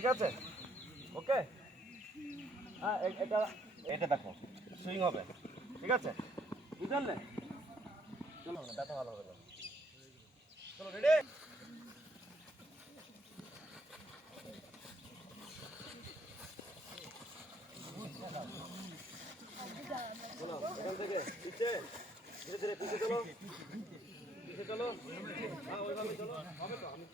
ঠিক আছে? ওকে হ্যাঁ এটা এটা দেখো সুইং হবে। ঠিক আছে? বুঝলে? চলো ব্যথা ভালো হবে। চলো রেডি এখান থেকে ধীরে ধীরে, পিছে চলো। পিছে চলো। হ্যাঁ ওইভাবে চলো। হবে তো? আমি।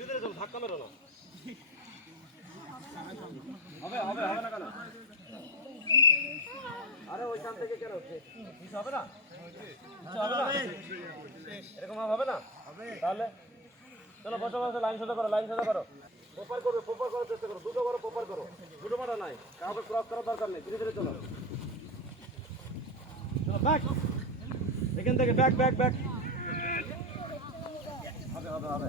ধীরে ধীরে চলো, ধাক্কা মেরো না। হবে হবে হবে না কেন? আরে ওইখান থেকে কেন? কিছু হবে না? হবে না? এরকম হবে না? তাহলে চলো, বসো বসো লাইন সোজা করো লাইন সোজা করো। প্রপার করবে, প্রপার করার চেষ্টা করো। দুটো করো প্রপার করো। দুটো মারা নাই কাউকে ক্রস করার দরকার নেই। ধীরে ধীরে চলো। চলো ব্যাক এখান থেকে ব্যাক ব্যাক ব্যাক হবে হবে হবে।